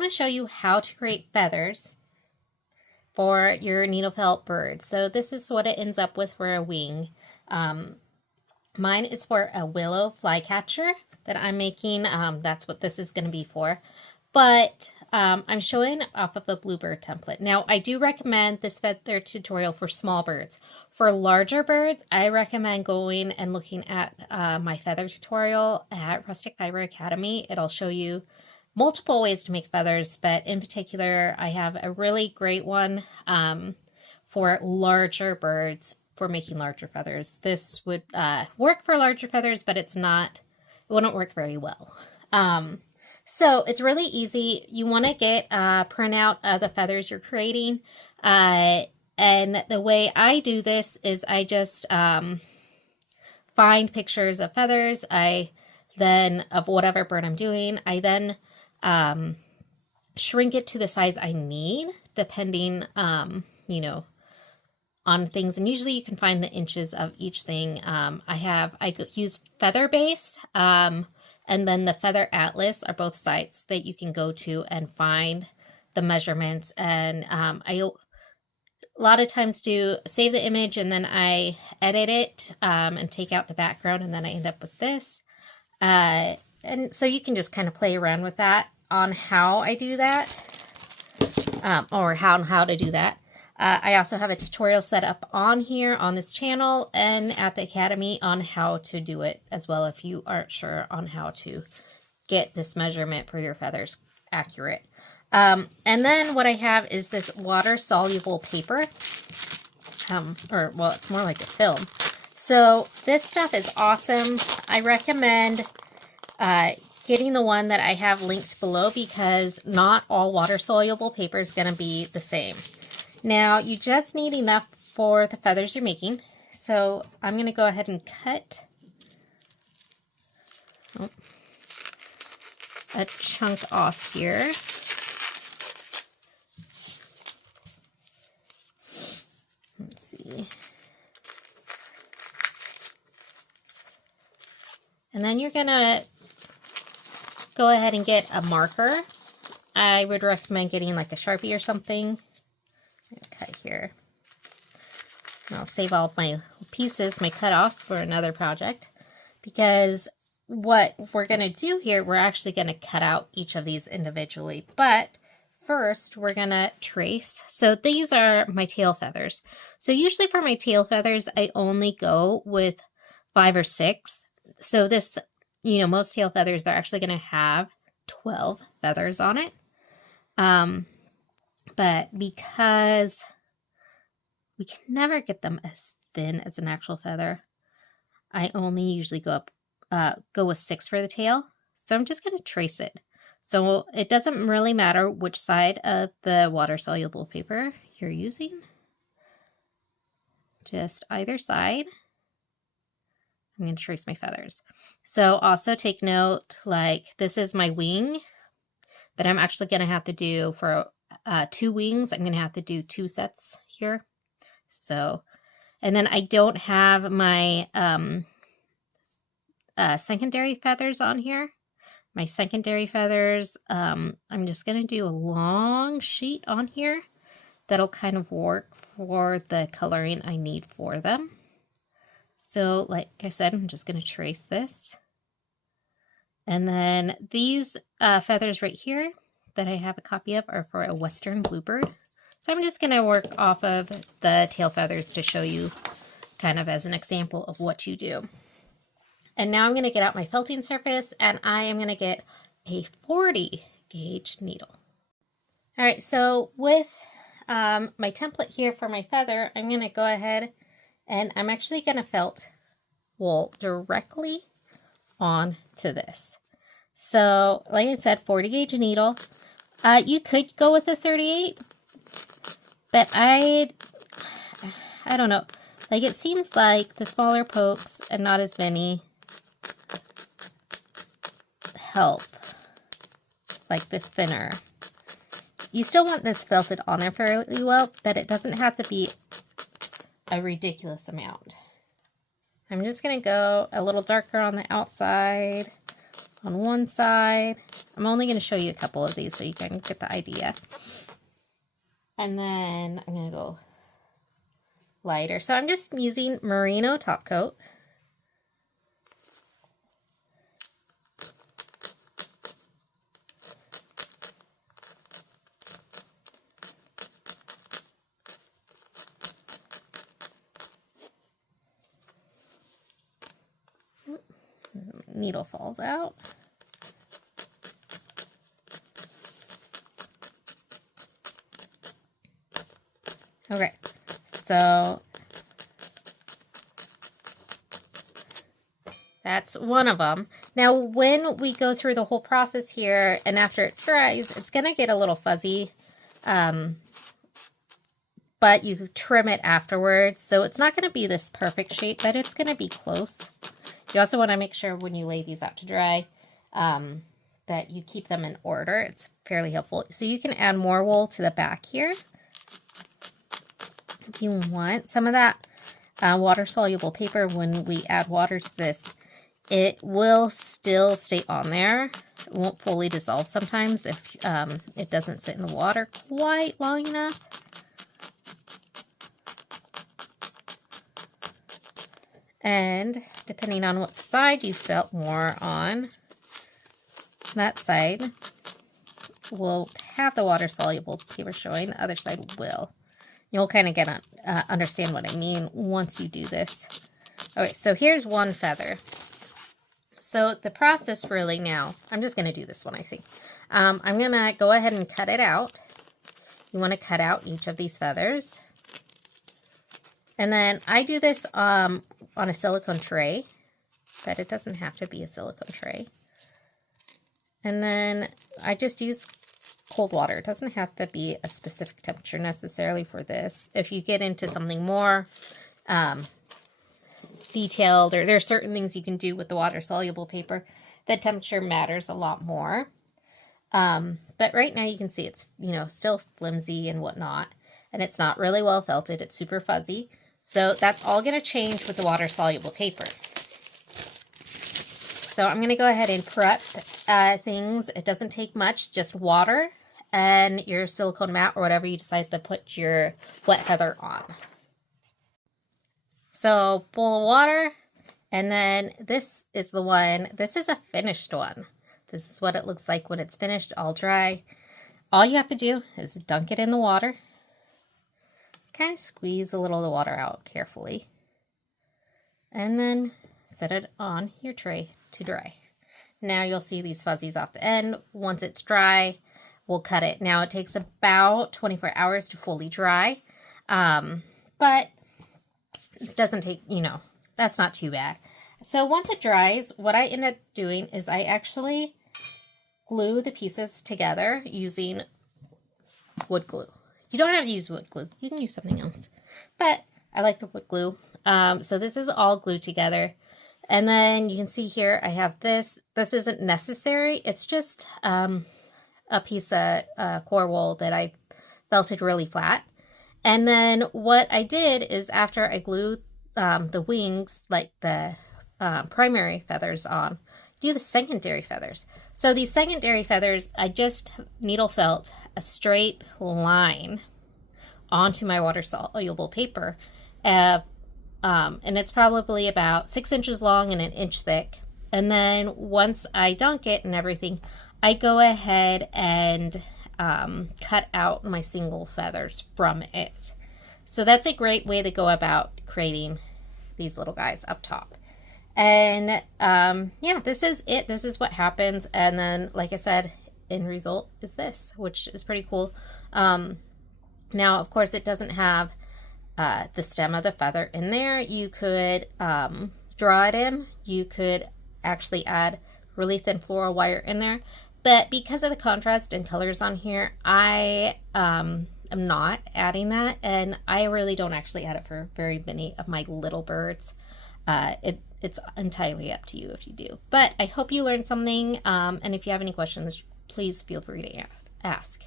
I'm going to show you how to create feathers for your needle felt bird. So this is what it ends up with for a wing. Mine is for a willow flycatcher that I'm making. That's what this is going to be for. But I'm showing off of the bluebird template. Now, I do recommend this feather tutorial for small birds. For larger birds, I recommend going and looking at my feather tutorial at Rustic Fiber Academy. It'll show you multiple ways to make feathers, but in particular, I have a really great one for larger birds for making larger feathers. This would work for larger feathers, but it wouldn't work very well. So it's really easy. You want to get a printout of the feathers you're creating. And the way I do this is I just find pictures of feathers. Of whatever bird I'm doing, I then shrink it to the size I need, depending, on things. And usually you can find the inches of each thing. I used Feather Base, and then the Feather Atlas are both sites that you can go to and find the measurements. And I a lot of times do save the image and then I edit it and take out the background, and then I end up with this. And so you can just kind of play around with that on how I do that, or how to do that. I also have a tutorial set up on here on this channel and at the Academy on how to do it as well, if you aren't sure on how to get this measurement for your feathers accurate. And then what I have is this water-soluble paper, well, it's more like a film. So this stuff is awesome. I recommend getting the one that I have linked below, because not all water-soluble paper is going to be the same. Now, you just need enough for the feathers you're making. So I'm going to go ahead and cut a chunk off here. Let's see. And then you're going to go ahead and get a marker. I would recommend getting like a Sharpie or something. Cut here. And I'll save all of my pieces, my cutoffs, for another project, because what we're going to do here, we're actually going to cut out each of these individually. But first, we're going to trace. So these are my tail feathers. So usually for my tail feathers, I only go with 5 or 6. So this, most tail feathers are actually going to have 12 feathers on it. But because we can never get them as thin as an actual feather, I only usually go with 6 for the tail. So I'm just going to trace it. So it doesn't really matter which side of the water-soluble paper you're using. Just either side. I'm going to trace my feathers. So also take note, like this is my wing, but I'm actually going to have to do for 2 wings, I'm going to have to do 2 sets here. So, and then I don't have my secondary feathers on here. My secondary feathers, I'm just going to do a long sheet on here that'll kind of work for the coloring I need for them. So like I said, I'm just going to trace this. And then these feathers right here that I have a copy of are for a western bluebird. So I'm just going to work off of the tail feathers to show you kind of as an example of what you do. And now I'm going to get out my felting surface, and I am going to get a 40 gauge needle. All right, so with my template here for my feather, I'm going to go ahead and I'm actually going to felt wool directly onto this. So like I said, 40 gauge needle. You could go with a 38, but I don't know. Like, it seems like the smaller pokes and not as many help, like the thinner. You still want this felted on there fairly well, but it doesn't have to be a ridiculous amount. I'm just going to go a little darker on the outside, on one side. I'm only going to show you a couple of these so you can get the idea. And then I'm going to go lighter. So I'm just using merino top coat. Needle falls out. Okay, so that's one of them. Now, when we go through the whole process here and after it dries, it's going to get a little fuzzy, but you trim it afterwards. So it's not going to be this perfect shape, but it's going to be close. You also want to make sure when you lay these out to dry that you keep them in order. It's fairly helpful. So you can add more wool to the back here if you want. Some of that water-soluble paper, when we add water to this, it will still stay on there. It won't fully dissolve sometimes if it doesn't sit in the water quite long enough. And depending on what side you felt more on, that side will have the water-soluble paper showing, the other side will. You'll kind of get understand what I mean once you do this. Okay, so here's one feather. So the process really now, I'm just going to do this one, I think. I'm going to go ahead and cut it out. You want to cut out each of these feathers. And then I do this on a silicone tray, but it doesn't have to be a silicone tray. And then I just use cold water. It doesn't have to be a specific temperature necessarily for this. If you get into something more detailed, or there are certain things you can do with the water-soluble paper, the temperature matters a lot more. But right now you can see it's, you know, still flimsy and whatnot, and it's not really well felted. It's super fuzzy. So that's all going to change with the water-soluble paper. So I'm going to go ahead and prep things. It doesn't take much, just water and your silicone mat or whatever you decide to put your wet feather on. So bowl of water, and then this is the one. This is a finished one. This is what it looks like when it's finished, all dry. All you have to do is dunk it in the water. Kind of squeeze a little of the water out carefully. And then set it on your tray to dry. Now you'll see these fuzzies off the end. Once it's dry, we'll cut it. Now it takes about 24 hours to fully dry. But it doesn't take, you know, that's not too bad. So once it dries, what I end up doing is I actually glue the pieces together using wood glue. You don't have to use wood glue. You can use something else. But I like the wood glue. So this is all glued together. And then you can see here I have this. This isn't necessary. It's just a piece of core wool that I felted really flat. And then what I did is after I glued the wings, like the primary feathers on, do the secondary feathers. So these secondary feathers, I just needle felt a straight line onto my water-soluble paper. And it's probably about 6 inches long and 1 inch thick. And then once I dunk it and everything, I go ahead and cut out my single feathers from it. So that's a great way to go about creating these little guys up top. And yeah, this is it. This is what happens. And then, like I said, end result is this, which is pretty cool. Now, of course, it doesn't have the stem of the feather in there. You could draw it in. You could actually add really thin floral wire in there. But because of the contrast and colors on here, I am not adding that. And I really don't actually add it for very many of my little birds. It's entirely up to you if you do. But I hope you learned something. And if you have any questions, please feel free to ask.